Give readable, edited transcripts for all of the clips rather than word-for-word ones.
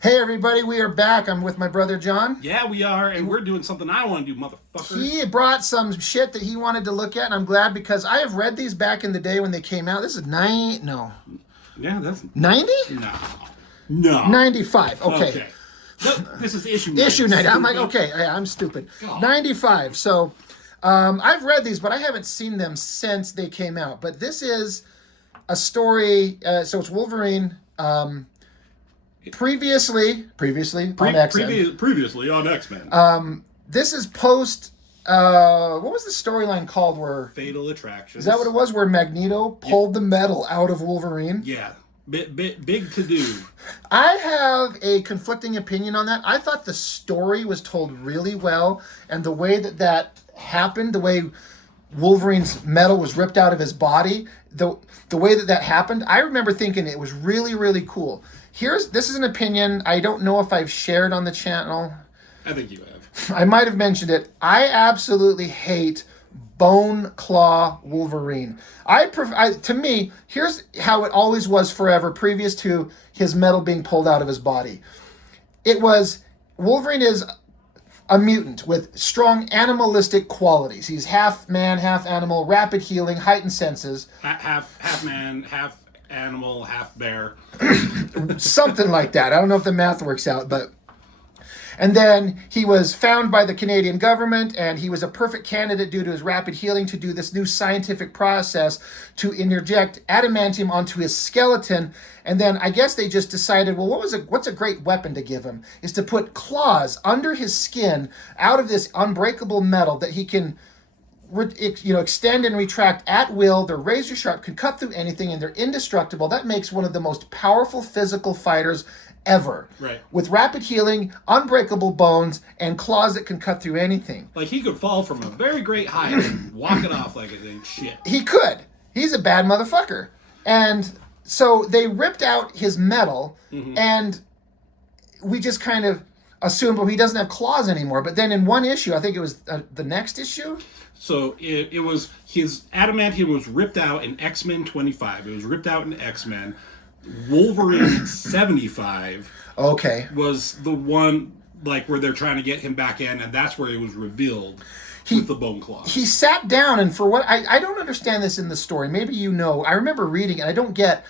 Hey everybody, we are back. I'm with my brother John. Yeah, we are, and we're doing something I want to do, motherfuckers. He brought some shit that he wanted to look at, and I'm glad because I have read these back in the day when they came out. This is Yeah, that's 90? No. 95. Okay. Okay. No, this is issue 90. Issue 90. I'm like, okay, I'm stupid. God. 95. So I've read these, but I haven't seen them since they came out. But this is a story. So it's Wolverine. Previously on X-Men. Previously on X-Men. This is post. What was the storyline called? Where Fatal Attraction. Is that what it was? Where Magneto pulled the metal out of Wolverine? Yeah. Big to do. I have a conflicting opinion on that. I thought the story was told really well, and the way that happened, the way Wolverine's metal was ripped out of his body, the way that happened, I remember thinking it was really, really cool. This is an opinion I don't know if I've shared on the channel. I think you have. I might have mentioned it. I absolutely hate Bone Claw Wolverine. To me, here's how it always was forever, previous to his metal being pulled out of his body. It was Wolverine is a mutant with strong animalistic qualities. He's half man, half animal, rapid healing, heightened senses. Half man, half animal, half bear. Something like that. I don't know if the math works out, but... And then he was found by the Canadian government, and he was a perfect candidate due to his rapid healing to do this new scientific process to interject adamantium onto his skeleton. And then I guess they just decided, well, what's a great weapon to give him? Is to put claws under his skin out of this unbreakable metal that he can extend and retract at will. They're razor sharp, can cut through anything, and they're indestructible. That makes one of the most powerful physical fighters ever. Right. With rapid healing, unbreakable bones, and claws that can cut through anything. Like he could fall from a very great height and walk it off like it ain't shit. He could. He's a bad motherfucker. And so they ripped out his metal, and we just kind of assumed, well, he doesn't have claws anymore. But then in one issue, I think it was the next issue. So it was his adamantium was ripped out in X-Men 25. It was ripped out in X-Men. Wolverine 75 was the one like where they're trying to get him back in, and that's where it was revealed with the bone claws. He sat down, and for what I don't understand this in the story. Maybe you know. I remember reading it. I don't get,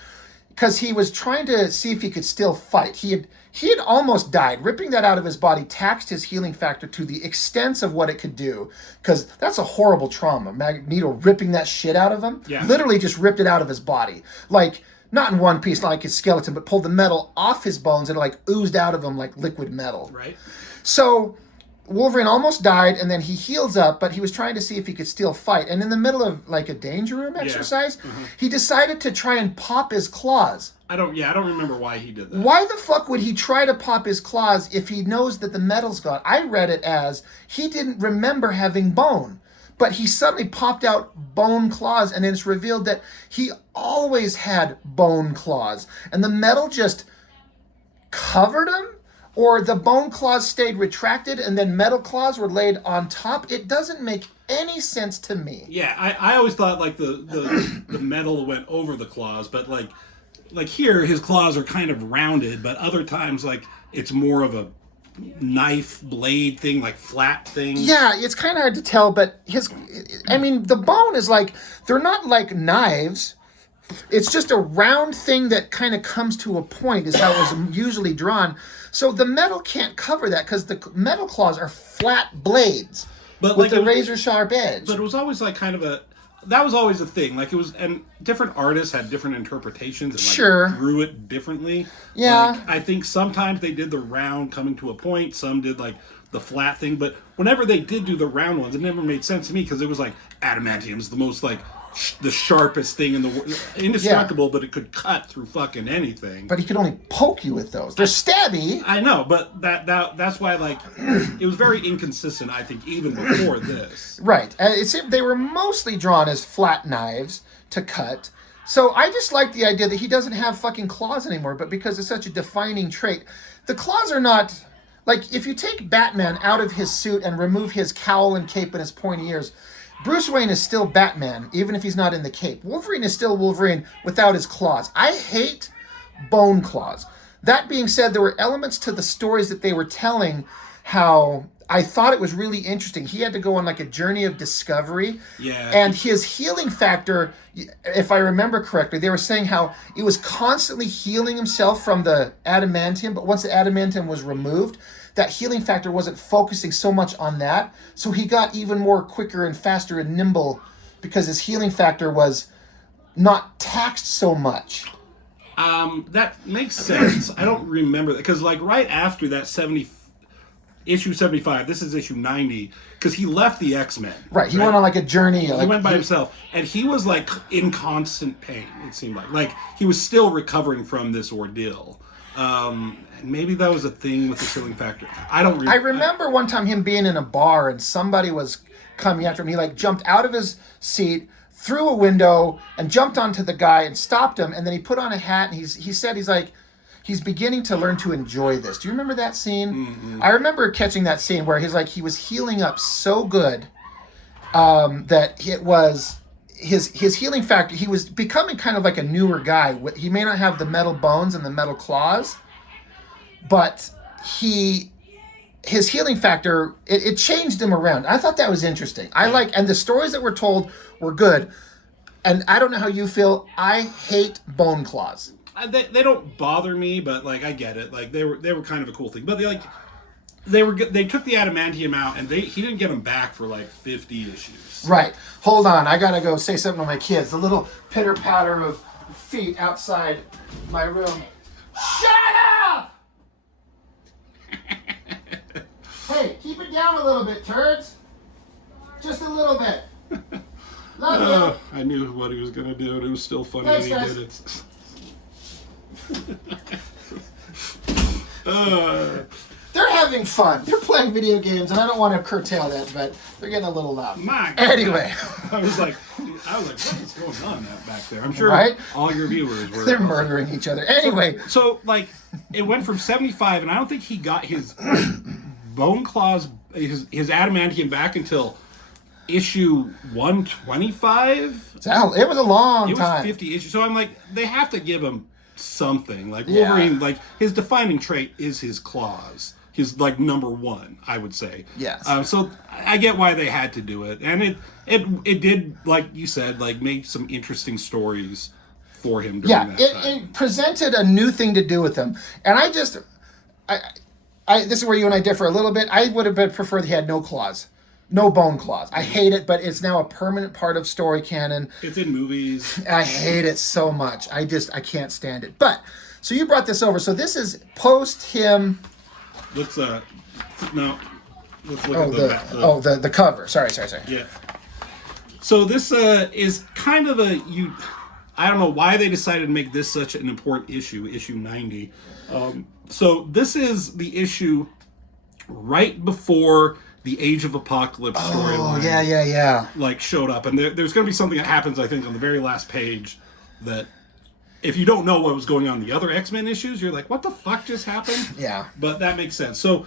because he was trying to see if he could still fight. He had almost died. Ripping that out of his body taxed his healing factor to the extent of what it could do, because that's a horrible trauma. Magneto ripping that shit out of him, literally just ripped it out of his body, like. Not in one piece like his skeleton, but pulled the metal off his bones and it like oozed out of him like liquid metal. Right. So Wolverine almost died, and then he heals up, but he was trying to see if he could still fight. And in the middle of like a danger room exercise, he decided to try and pop his claws. I don't remember why he did that. Why the fuck would he try to pop his claws if he knows that the metal's gone? I read it as he didn't remember having bone. But he suddenly popped out bone claws, and then it's revealed that he always had bone claws. And the metal just covered him? Or the bone claws stayed retracted, and then metal claws were laid on top? It doesn't make any sense to me. Yeah, I always thought like the metal went over the claws, but like here, his claws are kind of rounded, but other times like it's more of a knife blade thing, like flat thing. Yeah, it's kind of hard to tell, but the bone is like, they're not like knives. It's just a round thing that kind of comes to a point is how it was usually drawn. So the metal can't cover that because the metal claws are flat blades with the razor sharp edge. But it was always like that was always a thing. Like it was, and different artists had different interpretations and drew it differently. Yeah. Like, I think sometimes they did the round coming to a point. Some did like the flat thing. But whenever they did do the round ones, it never made sense to me because it was like adamantium's the most like the sharpest thing in the world. Indestructible, but it could cut through fucking anything. But he could only poke you with those. They're stabby. I know, but that's why like it was very inconsistent, I think, even before this. Right. They were mostly drawn as flat knives to cut. So I just like the idea that he doesn't have fucking claws anymore, but because it's such a defining trait. The claws are not... Like, if you take Batman out of his suit and remove his cowl and cape and his pointy ears... Bruce Wayne is still Batman, even if he's not in the cape. Wolverine is still Wolverine without his claws. I hate bone claws. That being said, there were elements to the stories that they were telling how I thought it was really interesting. He had to go on like a journey of discovery. Yeah. And his healing factor, if I remember correctly, they were saying how it was constantly healing himself from the adamantium, but once the adamantium was removed, that healing factor wasn't focusing so much on that. So he got even more quicker and faster and nimble because his healing factor was not taxed so much. That makes sense. I don't remember that because, like, right after that issue 75, this is issue 90, because he left the X-Men. Right, he went on like a journey. He went by himself, and he was like in constant pain. It seemed like he was still recovering from this ordeal. And maybe that was a thing with the healing factor. I don't. I remember one time him being in a bar and somebody was coming after him. He like jumped out of his seat, through a window, and jumped onto the guy and stopped him. And then he put on a hat and he said he's beginning to learn to enjoy this. Do you remember that scene? Mm-hmm. I remember catching that scene where he was healing up so good that it was his healing factor. He was becoming kind of like a newer guy. He may not have the metal bones and the metal claws, but his healing factor, it changed him around. I thought that was interesting. And the stories that were told were good. And I don't know how you feel. I hate bone claws. They don't bother me, but like I get it. Like they were kind of a cool thing. But they took the adamantium out, and he didn't get them back for like 50 issues. Right. Hold on. I gotta go say something to my kids. The little pitter patter of feet outside my room. Shut up! Hey, keep it down a little bit, turds. Just a little bit. Love you. I knew what he was gonna do, and it was still funny when he did it. They're having fun. They're playing video games, and I don't want to curtail that, but they're getting a little loud. My God. Anyway, I was like, what is going on back there? I'm sure all your viewers were. They're murdering each other. Anyway, so like it went from 75, and I don't think he got his bone claws, his adamantium back until issue 125. It was a long time. It was 50 issues. So I'm like, they have to give him something. Like Wolverine, like his defining trait is his claws. His like number one, I would say. Yes. So I get why they had to do it, and it did, like you said, like make some interesting stories for him during that time. It presented a new thing to do with him, and I this is where you and I differ a little bit. I would have preferred he had no claws. No bone claws. I hate it, but it's now a permanent part of story canon. It's in movies. I hate it so much. I can't stand it. But, so you brought this over. So this is post him. Let's look at the cover. Sorry. Yeah. So this is kind of I don't know why they decided to make this such an important issue 90. So this is the issue right before the Age of Apocalypse storyline. Yeah. Like showed up, and there's going to be something that happens, I think, on the very last page that, if you don't know what was going on in the other X-Men issues, you're like, what the fuck just happened? Yeah. But that makes sense. So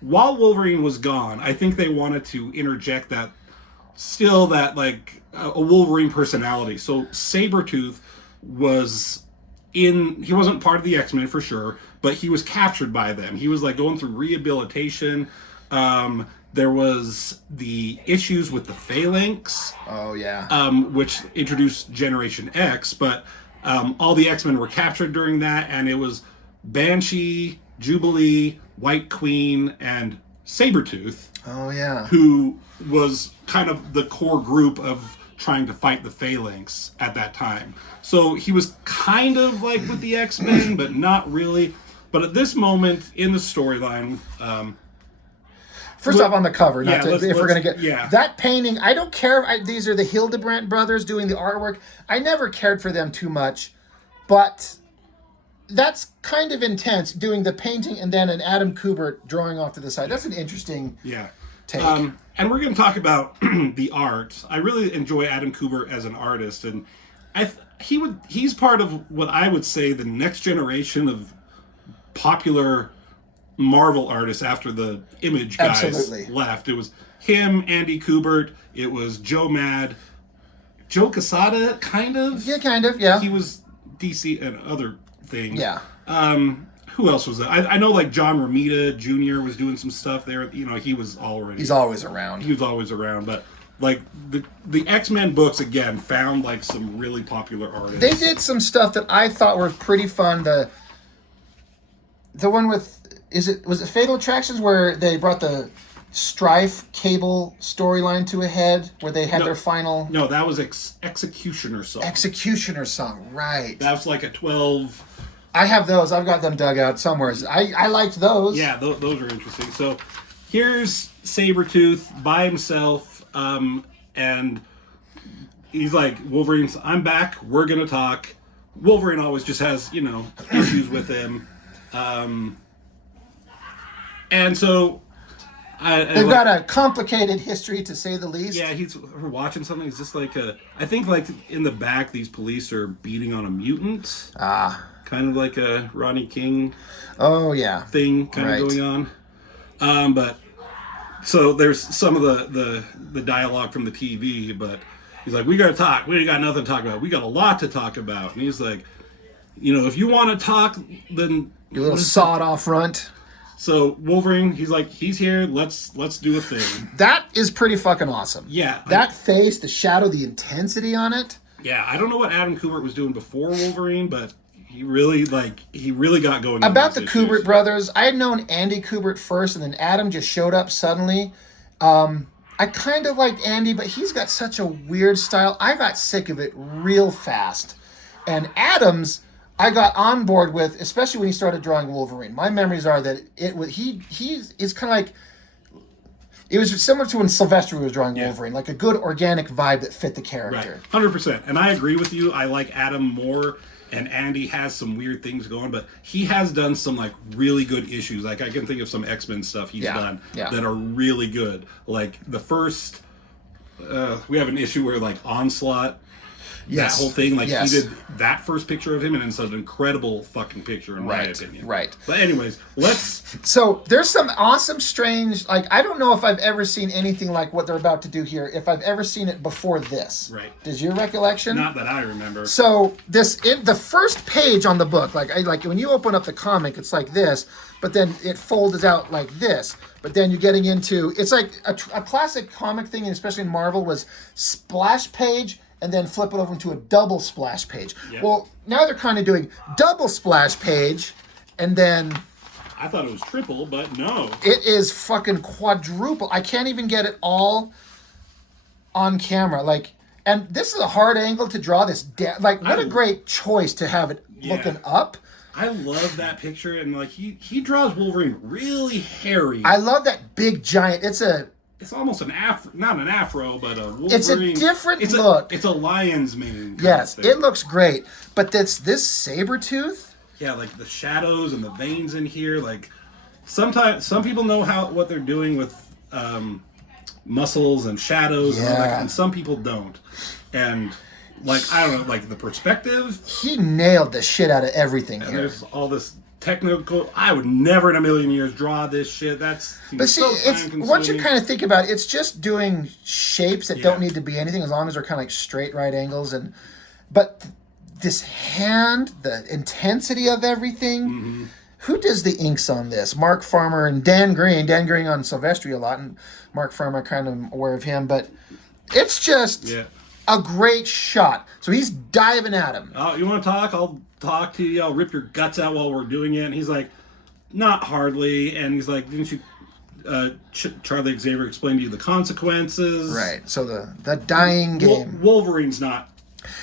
while Wolverine was gone, I think they wanted to interject that like a Wolverine personality. So Sabertooth he wasn't part of the X-Men for sure, but he was captured by them. He was like going through rehabilitation. There was the issues with the Phalanx. Oh, yeah. Which introduced Generation X, but all the X-Men were captured during that, and it was Banshee, Jubilee, White Queen, and Sabertooth. Oh, yeah. Who was kind of the core group of trying to fight the Phalanx at that time. So he was kind of like with the X-Men, but not really. But at this moment in the storyline... First off, on the cover, if we're going to get... That painting, I don't care. These are the Hildebrandt brothers doing the artwork. I never cared for them too much, but that's kind of intense, doing the painting and then an Adam Kubert drawing off to the side. That's an interesting take. And we're going to talk about the art. I really enjoy Adam Kubert as an artist, and he's part of what I would say the next generation of popular Marvel artists after the Image guys left. It was him, Andy Kubert. It was Joe Quesada, kind of. Yeah, kind of. Yeah. He was DC and other things. Yeah. Who else was there? I know like John Romita Jr. was doing some stuff there. You know, he's always around. He was always around, but like the X-Men books again found like some really popular artists. They did some stuff that I thought were pretty fun. The one with was it Fatal Attractions where they brought the Strife Cable storyline to a head, where they had their final. No, that was Executioner Song. Executioner Song, right? That was like a 12. I have those. I've got them dug out somewhere. I liked those. Yeah, those are interesting. So here's Sabertooth by himself, and he's like, Wolverine's, I'm back. We're going to talk. Wolverine always just has, issues with him. And so... They've got a complicated history, to say the least. Yeah, we're watching something. It's just like I think like in the back, these police are beating on a mutant. Kind of like a Ronnie King. Oh yeah. Thing kind of going on. But so there's some of the dialogue from the TV, but he's like, we got to talk. We ain't got nothing to talk about. We got a lot to talk about. And he's like, if you want to talk, then your little sawed off runt. So Wolverine, he's like, he's here. Let's do a thing. That is pretty fucking awesome. Yeah. That face, the shadow, the intensity on it. Yeah, I don't know what Adam Kubert was doing before Wolverine, but he really got going. About the Kubert brothers, I had known Andy Kubert first, and then Adam just showed up suddenly. I kind of liked Andy, but he's got such a weird style. I got sick of it real fast. And Adams, I got on board with, especially when he started drawing Wolverine. My memories are that he is kind of like, it was similar to when Silvestri was drawing Wolverine, like a good organic vibe that fit the character. Right, 100%. And I agree with you. I like Adam more, and Andy has some weird things going, but he has done some like really good issues. Like I can think of some X-Men stuff he's done that are really good. Like the first, we have an issue where like Onslaught. Yes. That whole thing, like he did that first picture of him, and it's an incredible fucking picture in my opinion. Right. But anyways, So there's some awesome, strange. Like I don't know if I've ever seen anything like what they're about to do here. If I've ever seen it before this. Right. Does your recollection? Not that I remember. So the first page on the book, like when you open up the comic, it's like this, but then it folds out like this. But then you're getting into it's like a classic comic thing, and especially in Marvel, was splash page. And then flip it over into a double splash page. Yep. Well, now they're kind of doing double splash page, and then... I thought it was triple, but no. It is fucking quadruple. I can't even get it all on camera. And this is a hard angle to draw this down. What a great choice to have it looking up. I love that picture, and he draws Wolverine really hairy. I love that big giant. It's almost an afro, not an afro, but a Wolverine. It's a different look. It's a lion's mane. Yes, it looks great. But this Sabertooth? Yeah, like the shadows and the veins in here. Like sometimes some people know what they're doing with muscles and shadows, and some people don't. And I don't know, like the perspective. He nailed the shit out of everything here. There's all this technical. I would never in a million years draw this shit. But see, once you kind of think about it, it's just doing shapes that don't need to be anything, as long as they're kind of like straight right angles. But this hand, the intensity of everything. Mm-hmm. Who does the inks on this? Mark Farmer and Dan Green. Dan Green on Silvestri a lot, and Mark Farmer, kind of aware of him. But it's just a great shot. So he's diving at him. Oh, you want to talk? I'll talk to you. I'll rip your guts out while we're doing it. And he's like, not hardly. And he's like, didn't you, Charlie Xavier explain to you the consequences? Right. So the dying game. Wolverine's not.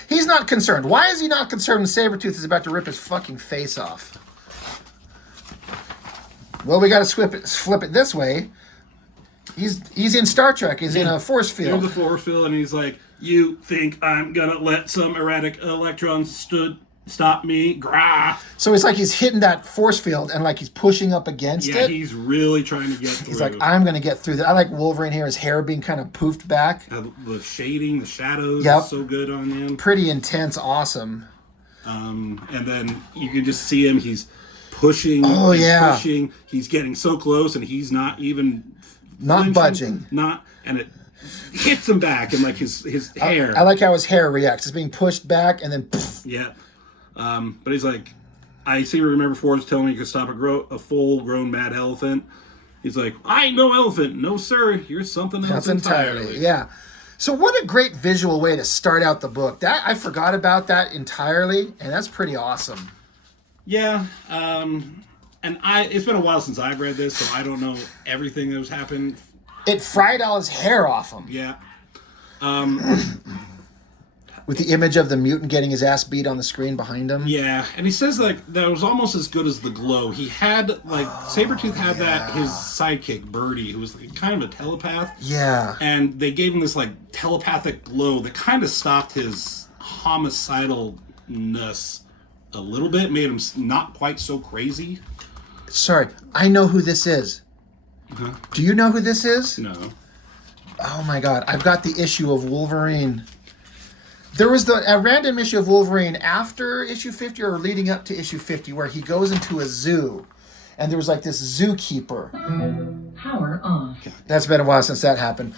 He's not concerned. Why is he not concerned when Sabertooth is about to rip his fucking face off? Well, we got to flip it this way. He's in Star Trek. He's in a force field. In the force field, and he's like, you think I'm going to let some erratic electrons stop me? Grah. So it's like he's hitting that force field and he's pushing up against it. Yeah, he's really trying to get through. He's like, I'm going to get through that. I like Wolverine here, his hair being kind of poofed back. The shading, the shadows is so good on him. Pretty intense, awesome. And then you can just see him. He's pushing. Pushing. He's getting so close, and he's not even budging. And it hits him back, and his hair. I like how his hair reacts. It's being pushed back, and then. Poof. Yeah. But he's like, I seem to remember Ford's telling me you could stop a full-grown mad elephant. He's like, I ain't no elephant. No, sir. You're something else entirely. Yeah. So what a great visual way to start out the book. That I forgot about that entirely, and that's pretty awesome. Yeah. And it's been a while since I've read this, so I don't know everything that was happened. It fried all his hair off him. Yeah. With the image of the mutant getting his ass beat on the screen behind him. Yeah, and he says like that was almost as good as the glow. He had Sabertooth had that his sidekick Birdie, who was like, kind of a telepath. Yeah, and they gave him this like telepathic glow that kind of stopped his homicidalness a little bit, made him not quite so crazy. Sorry, I know who this is. Uh-huh. Do you know who this is? No. Oh my God, I've got the issue of Wolverine. There was a random issue of Wolverine after issue 50 or leading up to issue 50 where he goes into a zoo and there was like this zookeeper. Power off. That's been a while since that happened.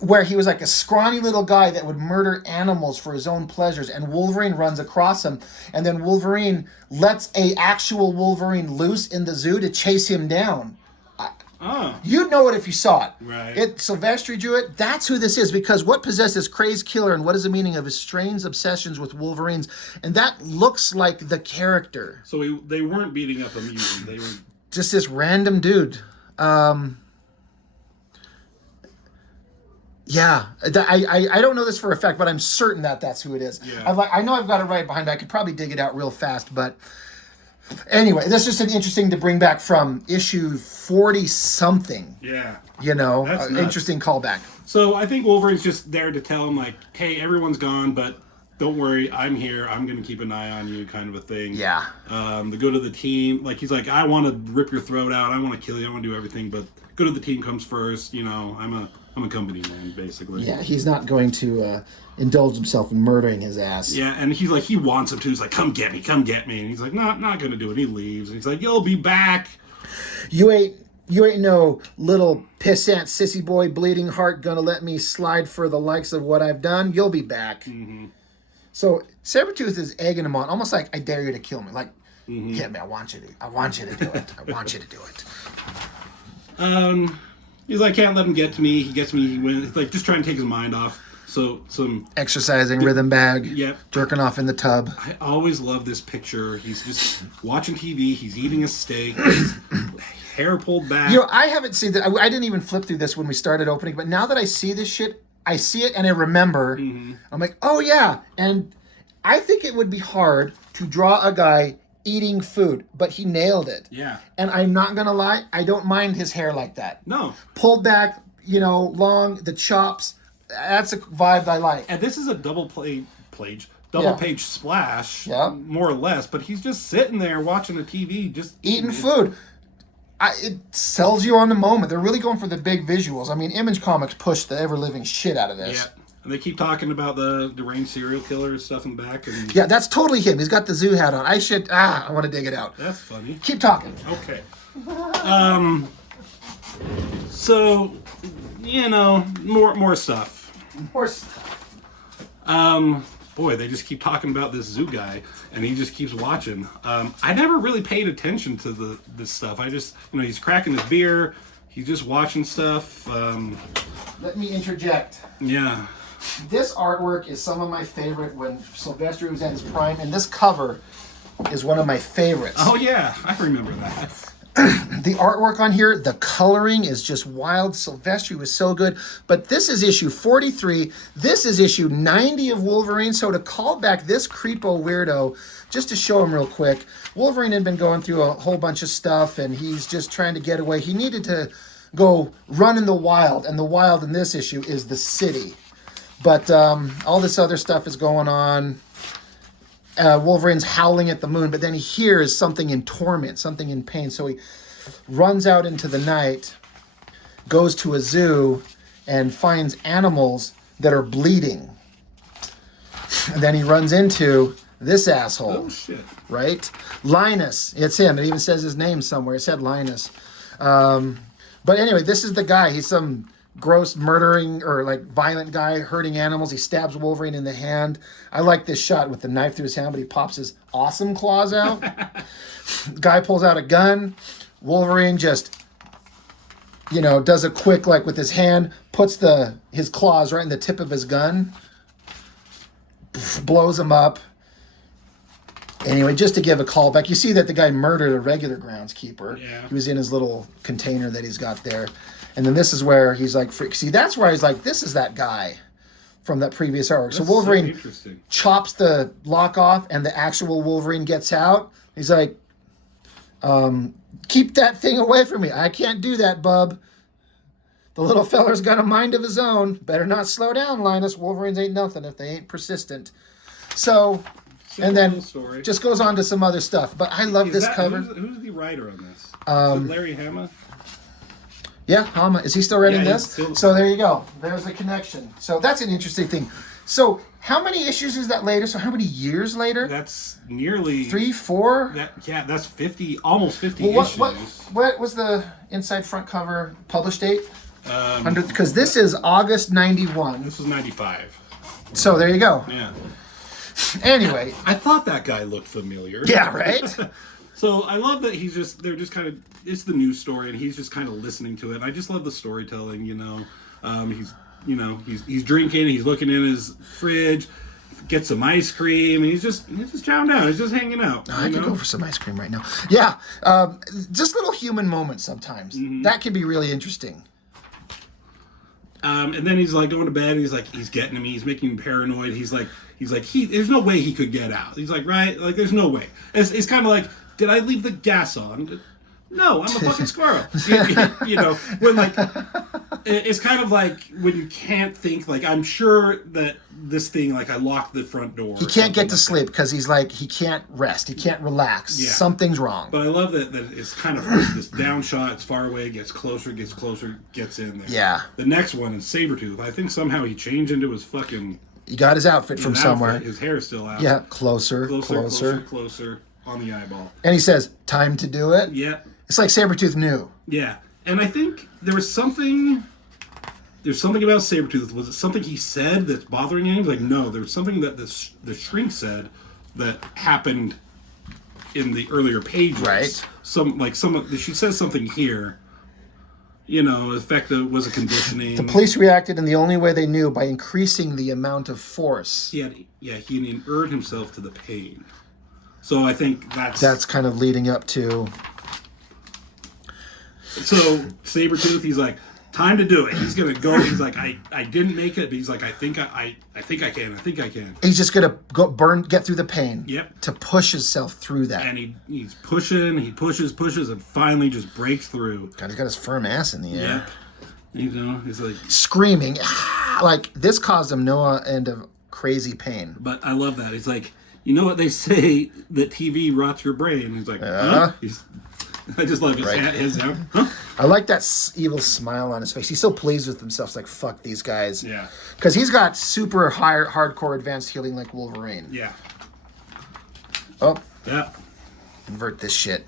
Where he was like a scrawny little guy that would murder animals for his own pleasures, and Wolverine runs across him, and then Wolverine lets a actual Wolverine loose in the zoo to chase him down. You'd know it if you saw it. Right. Silvestri drew it. That's who this is, because what possessed this crazed killer and what is the meaning of his strange obsessions with Wolverines? And that looks like the character. So they weren't beating up a mutant. They were just this random dude. Yeah. I don't know this for a fact, but I'm certain that that's who it is. Yeah. I know I've got it right behind. I could probably dig it out real fast, but... Anyway, that's just an interesting to bring back from issue 40-something. Yeah. You know, That's interesting callback. So I think Wolverine's just there to tell him, like, hey, everyone's gone, but don't worry, I'm here. I'm going to keep an eye on you, kind of a thing. Yeah. The good of the team, like, he's like, I want to rip your throat out. I want to kill you. I want to do everything, but good of the team comes first. You know, I'm a company man, basically. Yeah, he's not going to indulge himself in murdering his ass. Yeah, and he's like, he wants him to. He's like, come get me. And he's like, not going to do it. He leaves. And he's like, you'll be back. You ain't no little pissant sissy boy bleeding heart gonna let me slide for the likes of what I've done. You'll be back. Mm-hmm. So Sabertooth is egging him on, almost like, I dare you to kill me. Like, hit me. I want you to do it. I want you to do it. He's like, can't let him get to me. He gets me. He wins. Like, just trying to take his mind off. So some exercising, rhythm bag, yep. Jerking off in the tub. I always love this picture. He's just watching TV. He's eating a steak. His hair pulled back. You know, I haven't seen that. I didn't even flip through this when we started opening, but now that I see this shit, I see it and I remember. Mm-hmm. I'm like, oh yeah. And I think it would be hard to draw a guy eating food, but he nailed it. Yeah. And I'm not gonna lie, I don't mind his hair like that. No. Pulled back, you know, long, the chops. That's a vibe I like. And this is a double page splash, more or less. But he's just sitting there watching a TV, just eating food. It sells you on the moment. They're really going for the big visuals. I mean, Image Comics pushed the ever-living shit out of this. Yeah. And they keep talking about the deranged serial killer and stuff in the back. And yeah, that's totally him. He's got the zoo hat on. I want to dig it out. That's funny. Keep talking. Okay. So, you know, more stuff. More stuff. Boy, they just keep talking about this zoo guy, and he just keeps watching. I never really paid attention to this stuff. I just, you know, he's cracking his beer. He's just watching stuff. Let me interject. Yeah. This artwork is some of my favorite when Silvestri was at his prime, and this cover is one of my favorites. Oh, yeah. I remember that. The artwork on here, the coloring is just wild. Silvestri was so good. But this is issue 43. This is issue 90 of Wolverine. So to call back this creepo weirdo, just to show him real quick, Wolverine had been going through a whole bunch of stuff, and he's just trying to get away. He needed to go run in the wild, and the wild in this issue is the city. But all this other stuff is going on. Wolverine's howling at the moon, but then he hears something in torment, something in pain. So he runs out into the night, goes to a zoo, and finds animals that are bleeding. And then he runs into this asshole. Oh, shit. Right? Linus. It's him. It even says his name somewhere. It said Linus. But anyway, this is the guy. He's some gross murdering or like violent guy hurting animals. He stabs Wolverine in the hand. I like this shot with the knife through his hand, but he pops his awesome claws out. Guy pulls out a gun. Wolverine just, does a quick, like with his hand, puts his claws right in the tip of his gun, blows him up. Anyway, just to give a call back, you see that the guy murdered a regular groundskeeper. Yeah. He was in his little container that he's got there. And then this is where he's like, see, that's where he's like, this is that guy from that previous arc. That's so Wolverine interesting. Chops the lock off and the actual Wolverine gets out. He's like, keep that thing away from me. I can't do that, bub. The little feller's got a mind of his own. Better not slow down, Linus. Wolverines ain't nothing if they ain't persistent. So... And then just goes on to some other stuff. But I love this cover. Who's the writer on this? Is it Larry Hama? Yeah, Hama. Is he still writing this? So there you go. There's a connection. So that's an interesting thing. So how many issues is that later? So how many years later? That's nearly... 3, 4? That's 50, almost 50 issues. What was the inside front cover published date? Because this is August 91. This was 95. So there you go. Yeah. Anyway, I thought that guy looked familiar. Yeah, right? So I love that they're just kind of, it's the news story and he's just kind of listening to it. And I just love the storytelling, he's drinking, he's looking in his fridge, gets some ice cream, and he's just chowing down, he's just hanging out. I could go for some ice cream right now. Yeah, just little human moments sometimes. Mm-hmm. That can be really interesting. And then he's like going to bed. And he's getting me. He's making me paranoid. He's like, there's no way he could get out. He's like, right? Like, there's no way. It's kind of like, did I leave the gas on? No, I'm a fucking squirrel. When like, it's kind of like when you can't think. Like, I'm sure that this thing, like, I locked the front door. He can't get to sleep because he's like, he can't rest. He can't relax. Yeah. Something's wrong. But I love that it's kind of this down shot. It's far away, gets closer, gets in there. Yeah. The next one is Sabertooth. I think somehow he changed into his fucking... He got his outfit from somewhere. His hair is still out. Yeah, closer on the eyeball. And he says, time to do it? Yeah. It's like Sabertooth knew. Yeah. And I think there's something about Sabertooth. Was it something he said that's bothering him? Like, no, there's something that the shrink said that happened in the earlier pages. Right. She says something here. Effective was a conditioning. The police reacted in the only way they knew, by increasing the amount of force. He inured himself to the pain. So I think that's kind of leading up to... So Sabertooth, he's like, time to do it. He's gonna go. He's like, I didn't make it, but he's like, I think I can. He's just gonna get through the pain. Yep. To push himself through that. And he's pushing, he pushes, and finally just breaks through. God, he's got his firm ass in the air. Yep. He's like screaming, like this caused him no end of crazy pain. But I love that. He's like, you know what they say, that TV rots your brain. He's like, huh? I just love his huh? I like that evil smile on his face. He's so pleased with himself. It's like, fuck these guys. Yeah. Because he's got super hardcore advanced healing like Wolverine. Yeah. Oh. Yeah. Invert this shit.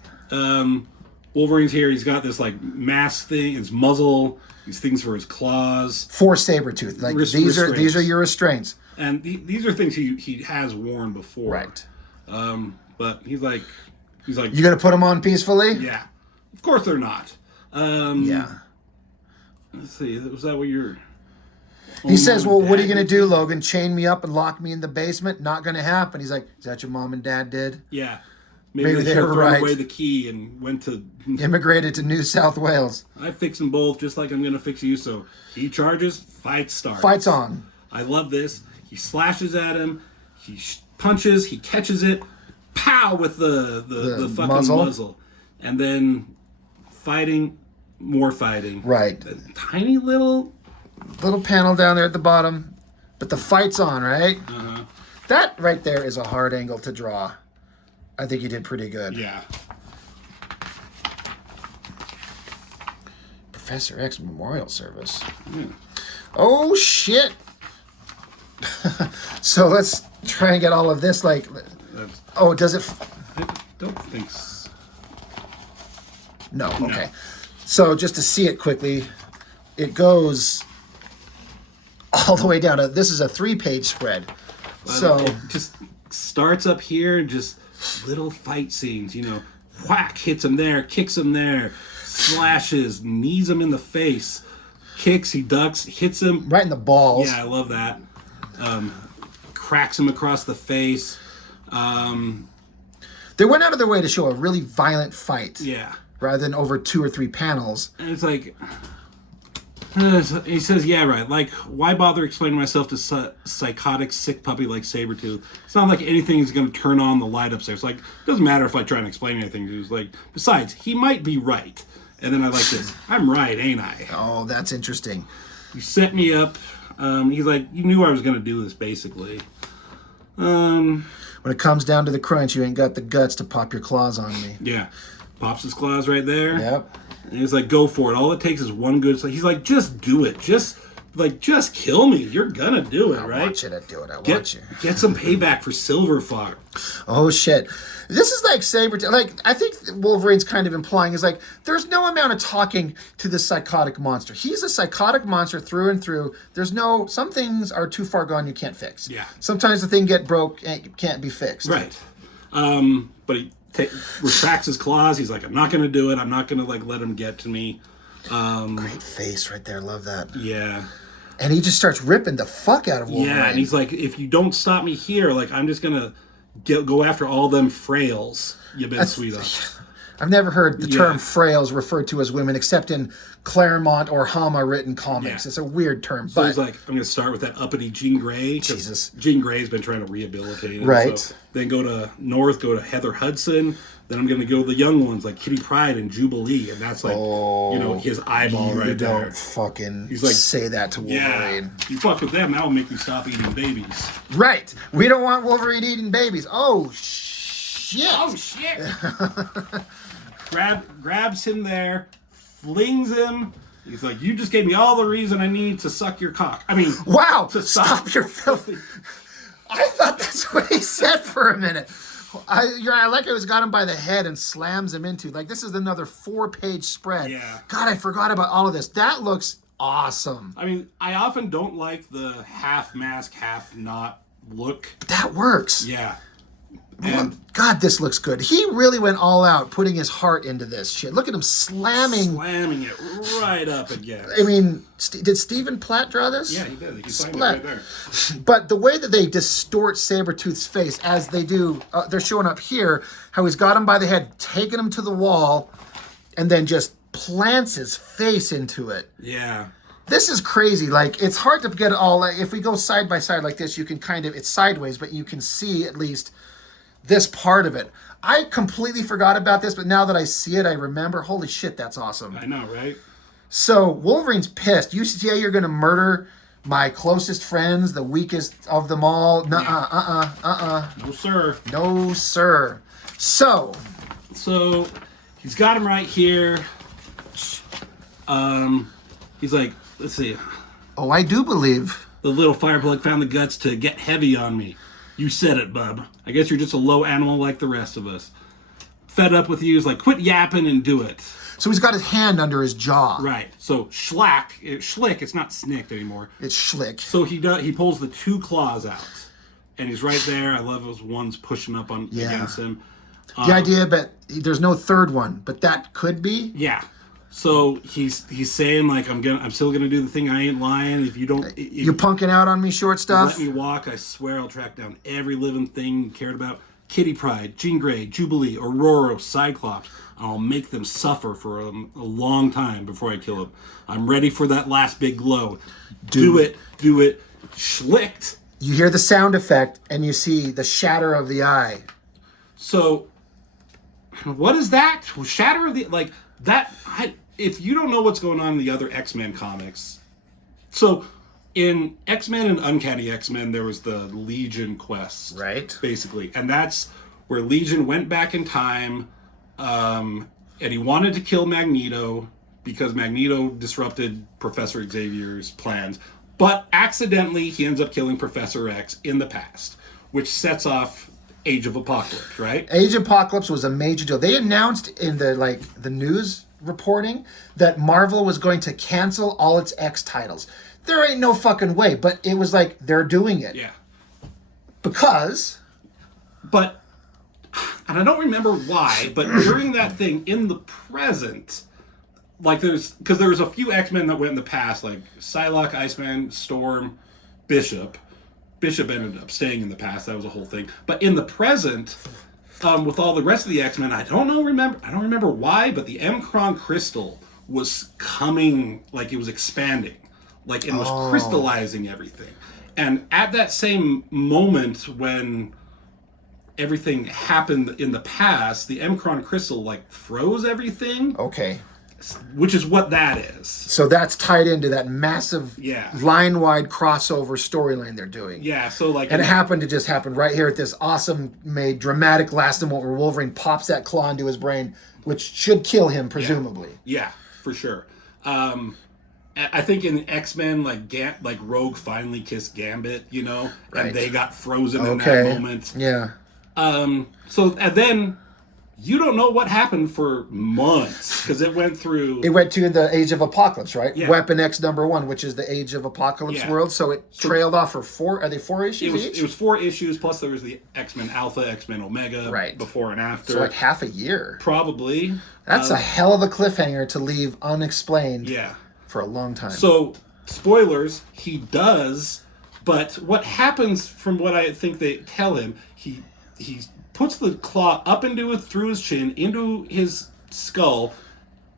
Wolverine's here. He's got this like mask thing, his muzzle, these things for his claws. For Sabertooth. Like these are your restraints. And these are things he has worn before. Right. But he's like, you gonna put them on peacefully? Yeah. Of course they're not. Yeah. Let's see. Was that what you're... He says, well, what are you gonna do, Logan? Chain me up and lock me in the basement? Not gonna happen. He's like, is that what your mom and dad did? Yeah. Maybe they were right. Away the key and went to... Immigrated to New South Wales. I fix them both just like I'm gonna fix you. So he charges, fight starts. Fights on. I love this. He slashes at him. He punches. He catches it. Pow with the fucking muzzle. And then more fighting. Right. A tiny little panel down there at the bottom. But the fight's on, right? Uh-huh. That right there is a hard angle to draw. I think you did pretty good. Yeah. Professor X Memorial Service. Oh, shit. So let's try and get all of this, like... does it... I don't think so. No, okay. So just to see it quickly, it goes all the way down to, this is a 3-page spread. So it just starts up here and just little fight scenes, whack, hits him there, kicks him there, slashes, knees him in the face, kicks, he ducks, hits him right in the balls. Yeah, I love that. Cracks him across the face. They went out of their way to show a really violent fight. Yeah. Rather than over 2 or 3 panels. And it's like, he says, yeah, right. Like, why bother explaining myself to psychotic, sick puppy like Sabertooth? It's not like anything's going to turn on the light upstairs. It's like, it doesn't matter if I try and explain anything. He's like, besides, he might be right. And then I like this. I'm right, ain't I? Oh, that's interesting. You set me up. He's like, you knew I was going to do this, basically. When it comes down to the crunch, you ain't got the guts to pop your claws on me. Yeah. Pops his claws right there. Yep. And he's like, go for it. All it takes is one good... He's like, just do it. Just kill me. You're gonna do it, right? I want you to do it. I want you. Get some payback for Silver Fox. Oh, shit. This is like Sabertooth. Like, I think Wolverine's kind of implying is like, there's no amount of talking to this psychotic monster. He's a psychotic monster through and through. There's no... Some things are too far gone you can't fix. Yeah. Sometimes the thing get broke and can't be fixed. Right. But he... retracts his claws. He's like, I'm not gonna do it. I'm not gonna let him get to me. Great face right there. Love that. Yeah. And he just starts ripping the fuck out of Wolverine. Yeah, and he's like, if you don't stop me here, I'm just gonna go after all them frails you've been sweet on. I've never heard the term frails referred to as women except in Claremont or Hama written comics. Yeah. It's a weird term. So he's like, I'm going to start with that uppity Jean Grey. Jesus. Jean Grey's been trying to rehabilitate him. Right. So then go to Heather Hudson. Then I'm going to go to the young ones like Kitty Pryde and Jubilee. And that's his eyeball right there. Don't fucking he's like, say that to Wolverine. Yeah, you fuck with them, that'll make me stop eating babies. Right. We don't want Wolverine eating babies. Oh, shit. Oh, shit. Grabs him there, flings him. He's like, you just gave me all the reason I need to suck your cock. I mean, wow, to stop your filthy. I thought that's what he said for a minute. I like it was got him by the head and slams him into. Like, this is another 4-page spread. Yeah. God, I forgot about all of this. That looks awesome. I mean, I often don't like the half mask, half not look. That works. Yeah. And God, this looks good. He really went all out, putting his heart into this shit. Look at him slamming it right up again. I mean, did Stephen Platt draw this? Yeah, he did. He signed it right there. But the way that they distort Sabertooth's face, as they do, they're showing up here, how he's got him by the head, taking him to the wall, and then just plants his face into it. Yeah. This is crazy. Like, it's hard to get it all. Like, if we go side by side like this, you can kind of, it's sideways, but you can see at least this part of it. I completely forgot about this, but now that I see it, I remember. Holy shit, that's awesome. I know, right? So Wolverine's pissed. You say you're going to murder my closest friends, the weakest of them all. Nuh-uh, No, sir. No, sir. So he's got him right here. He's like, let's see. Oh, I do believe. The little fireplug found the guts to get heavy on me. You said it, bub. I guess you're just a low animal like the rest of us. Fed up with you is like, quit yapping and do it. So he's got his hand under his jaw. Right. So schlick, it's not snicked anymore. It's schlick. So he pulls the 2 claws out. And he's right there. I love those ones pushing up against him. The idea, but there's no third one, but that could be. Yeah. So he's saying like I'm still gonna do the thing. I ain't lying. If you don't, you're punking out on me, short stuff. Let me walk. I swear I'll track down every living thing you cared about. Kitty Pryde, Jean Grey, Jubilee, Aurora, Cyclops. I'll make them suffer for a long time before I kill them. I'm ready for that last big glow. Do it. Schlicked. You hear the sound effect and you see the shatter of the eye. So, what is that? Shatter of the that. If you don't know what's going on in the other X-Men comics, so in X-Men and Uncanny X-Men, there was the Legion quest, right? Basically, and that's where Legion went back in time, and he wanted to kill Magneto because Magneto disrupted Professor Xavier's plans, but accidentally he ends up killing Professor X in the past, which sets off Age of Apocalypse, right? Age of Apocalypse was a major deal. They announced in the news reporting that Marvel was going to cancel all its X titles. There ain't no fucking way, but it was like they're doing it. Yeah. Because. But, and I don't remember why, but during that thing in the present, like because there was a few X-Men that went in the past, like Psylocke, Iceman, Storm, Bishop. Bishop ended up staying in the past. That was a whole thing. But in the present, with all the rest of the X-Men, I don't remember why, but the M-Cron crystal was coming, like it was expanding, like it was crystallizing everything. And at that same moment when everything happened in the past, the M-Cron crystal like froze everything. Okay. Which is what that is. So that's tied into that massive line-wide crossover storyline they're doing. Yeah, so like... And it happened to just happen right here at this awesome made dramatic last moment where Wolverine pops that claw into his brain, which should kill him, presumably. Yeah, for sure. I think in X-Men, like Rogue finally kissed Gambit, you know? Right. And they got frozen in that moment. Yeah. So, and then... You don't know what happened for months because it went through. It went to the Age of Apocalypse, right? Yeah. Weapon X #1, which is the Age of Apocalypse world. So it trailed off for 4. Are they 4 issues each? It was 4 issues plus there was the X-Men Alpha, X-Men Omega, before and after. So like half a year. Probably. That's a hell of a cliffhanger to leave unexplained. Yeah. For a long time. So spoilers, he does, but what happens from what I think they tell him, he puts the claw up through his chin, into his skull,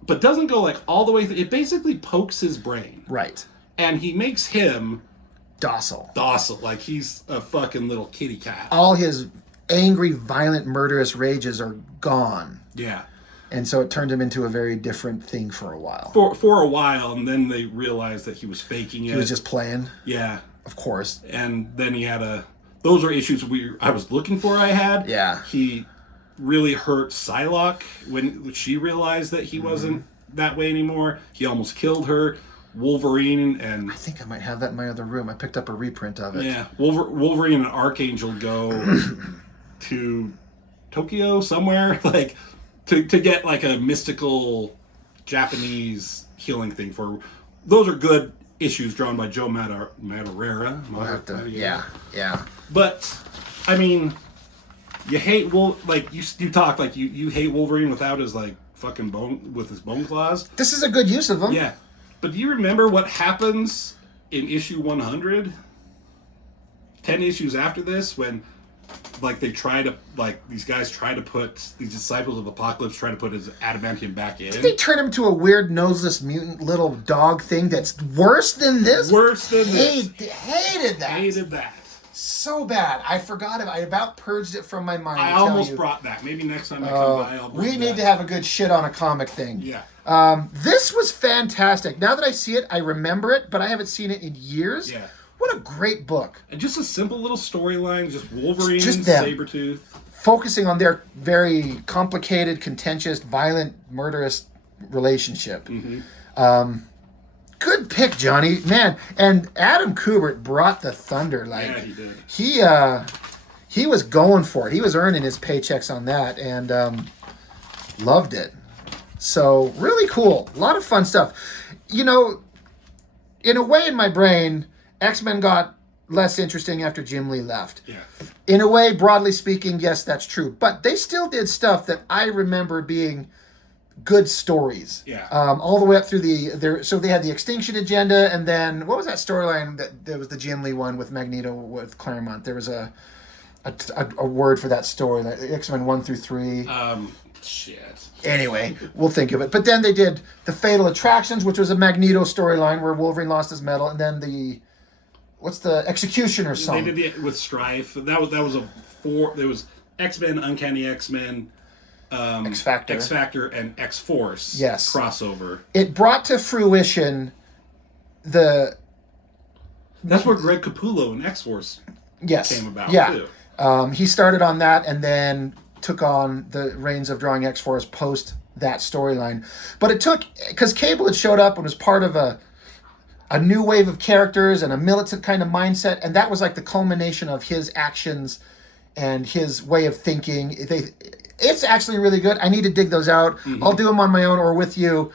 but doesn't go like all the way through. It basically pokes his brain. Right. And he makes him... Docile. Like he's a fucking little kitty cat. All his angry, violent, murderous rages are gone. Yeah. And so it turned him into a very different thing for a while. For a while, and then they realized that he was faking it. He was just playing. Yeah. Of course. And then he had those are issues I was looking for. Yeah. He really hurt Psylocke when she realized that he wasn't that way anymore. He almost killed her. Wolverine and... I think I might have that in my other room. I picked up a reprint of it. Yeah. Wolverine and Archangel go to Tokyo somewhere, like, to get, like, a mystical Japanese healing thing for... Those are good issues drawn by Joe Madureira. We'll have to... Yeah. But, I mean, you hate you talk like you hate Wolverine without his like fucking his bone claws. This is a good use of them. Yeah, but do you remember what happens in issue 100? 10 issues after this, when like these guys try to put these disciples of Apocalypse try to put his adamantium back in. Did they turn him into a weird noseless mutant little dog thing that's worse than this? Hated that. Hated that. So bad. I forgot it. I about purged it from my mind. I almost brought that. Maybe next time I come by, I'll bring we need to have a good shit on a comic thing. Yeah. This was fantastic. Now that I see it, I remember it, but I haven't seen it in years. Yeah. What a great book. And just a simple little storyline, just Wolverine, just them. Sabertooth. Focusing on their very complicated, contentious, violent, murderous relationship. Mm-hmm. Good pick, Johnny. Man, and Adam Kubert brought the thunder. Yeah, he did. He was going for it. He was earning his paychecks on that and loved it. So, really cool. A lot of fun stuff. You know, in a way in my brain, X-Men got less interesting after Jim Lee left. Yeah. In a way, broadly speaking, yes, that's true. But they still did stuff that I remember being good stories. Yeah. All the way up through so they had the Extinction Agenda, and then what was that storyline that was the Jim Lee one with Magneto with Claremont? There was a word for that story, like X-Men 1 through 3. Shit. Anyway, we'll think of it. But then they did the Fatal Attractions, which was a Magneto storyline where Wolverine lost his medal, and then what's the Executioner song? They did it with Strife. There was X-Men, Uncanny X-Men, X Factor, and X-Force crossover. It brought to fruition that's where Greg Capullo and X-Force came about too. He started on that and then took on the reins of drawing X-Force post that storyline. But it took, because Cable had showed up and was part of a new wave of characters and a militant kind of mindset, and that was like the culmination of his actions and his way of thinking. It's actually really good. I need to dig those out. I'll do them on my own or with you.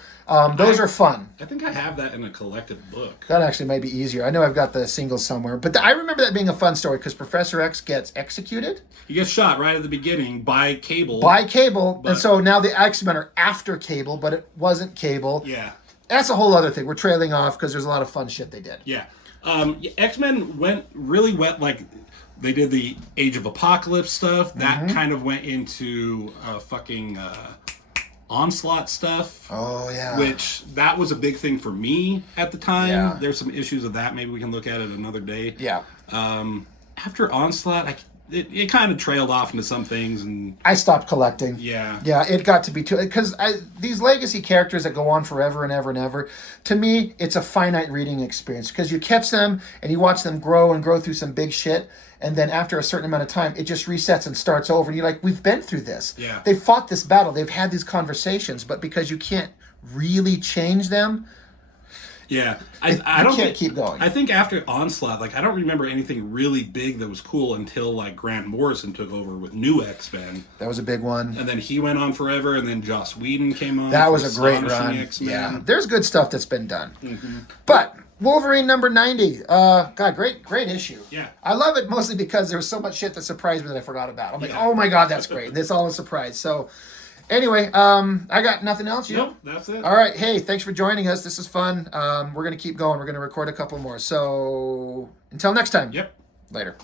Those are fun. I think I have that in a collected book. That actually might be easier. I know I've got the singles somewhere. But I remember that being a fun story because Professor X gets executed. He gets shot right at the beginning by Cable. And so now the X-Men are after Cable, but it wasn't Cable. Yeah. That's a whole other thing. We're trailing off because there's a lot of fun shit they did. Yeah. X-Men really went like... They did the Age of Apocalypse stuff. That kind of went into fucking Onslaught stuff. Oh, yeah. Which, that was a big thing for me at the time. Yeah. There's some issues with that. Maybe we can look at it another day. Yeah. After Onslaught, it kind of trailed off into some things. And I stopped collecting. Yeah. Yeah, it got to be too... Because these legacy characters that go on forever and ever and ever, to me, it's a finite reading experience. Because you catch them and you watch them grow and grow through some big shit. And then after a certain amount of time, it just resets and starts over. And you're like, we've been through this. Yeah. They've fought this battle. They've had these conversations. But because you can't really change them... Yeah, I don't can't keep going. I think after Onslaught, like I don't remember anything really big that was cool until like Grant Morrison took over with New X-Men. That was a big one. And then he went on forever, and then Joss Whedon came on. That was a great Astonishing run. X-Men. Yeah, there's good stuff that's been done. But Wolverine number 90, God, great issue. Yeah, I love it mostly because there was so much shit that surprised me that I forgot about. I'm like, oh my God, that's great. This all a surprise. So. Anyway, I got nothing else. Nope, that's it. All right. Hey, thanks for joining us. This is fun. We're going to keep going. We're going to record a couple more. So until next time. Yep. Later.